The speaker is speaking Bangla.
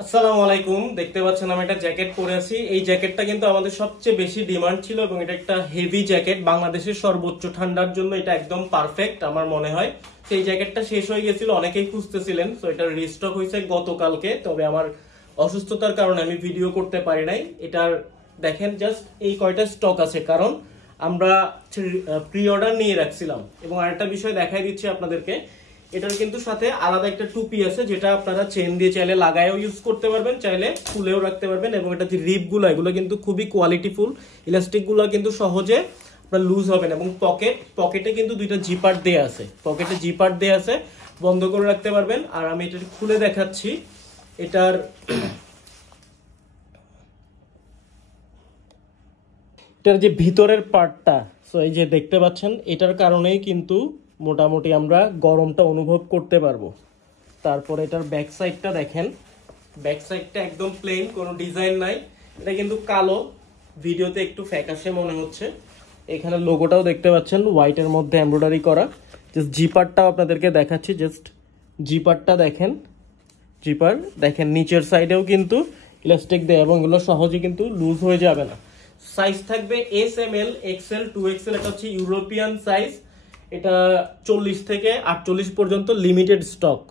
আসসালামু আলাইকুম। দেখতে পাচ্ছেন আমি একটা জ্যাকেট পরে আছি। এই জ্যাকেটটা কিন্তু আমাদের সবচেয়ে বেশি ডিমান্ড ছিল এবং এটা একটা হেভি জ্যাকেট। বাংলাদেশের সর্বোচ্চ ঠান্ডার জন্য এটা একদম পারফেক্ট আমার মনে হয়। সেই জ্যাকেটটা শেষ হয়ে গেছিল, অনেকেই খুঁজতেছিলেন, তো এটা রিস্টক হয়েছে গতকালকে। তবে আমার অসুস্থতার কারণে আমি ভিডিও করতে পারি নাই। এটার দেখেন জাস্ট এই কয়টা স্টক আছে, কারণ আমরা প্রি অর্ডার নিয়ে রাখছিলাম। এবং আরেকটা বিষয় দেখাই দিচ্ছি আপনাদেরকে, এটার কিন্তু সাথে আলাদা একটা টুপি আছে, যেটা আপনারা চেন দিয়ে চাইলে লাগায়ও ইউজ করতে পারবেন, চাইলে খুলেও রাখতে পারবেন। এবং এটা যে রিপ গুলো, এগুলো কিন্তু খুবই কোয়ালিটিফুল। ইলাস্টিক গুলো কিন্তু সহজে আপনার লুজ হবে না। এবং পকেটে কিন্তু দুইটা জিপার দেয়া আছে, পকেটে জিপার দেয়া আছে, বন্ধ করে রাখতে পারবেন। আর আমি এটা খুলে দেখাচ্ছি। এটার এটার যে ভিতরের পার্টটা, সো এই যে দেখতে পাচ্ছেন, এটার কারণেই কিন্তু মোটামুটি আমরা গরমটা অনুভব করতে পারবো। তারপরে এটার ব্যাক সাইডটা দেখেন, ব্যাক সাইডটা একদম প্লেন, কোনো ডিজাইন নাই। এটা কিন্তু কালো, ভিডিওতে একটু ফ্যাকাশে মনে হচ্ছে। এখানে লোগোটাও দেখতে পাচ্ছেন হোয়াইটের মধ্যে এমব্রয়ডারি করা। জাস্ট জিপারটাও আপনাদেরকে দেখাচ্ছি, জাস্ট জিপারটা দেখেন, জিপার দেখেন, নিচের সাইডেও কিন্তু ইলাস্টিক দেয় এবং এগুলো সহজে কিন্তু লুজ হয়ে যাবে না। সাইজ থাকবে এস, এম, এল, এক্সেল, 2XL। এটা হচ্ছে ইউরোপিয়ান সাইজ। এটা 40 থেকে 48 পর্যন্ত লিমিটেড স্টক।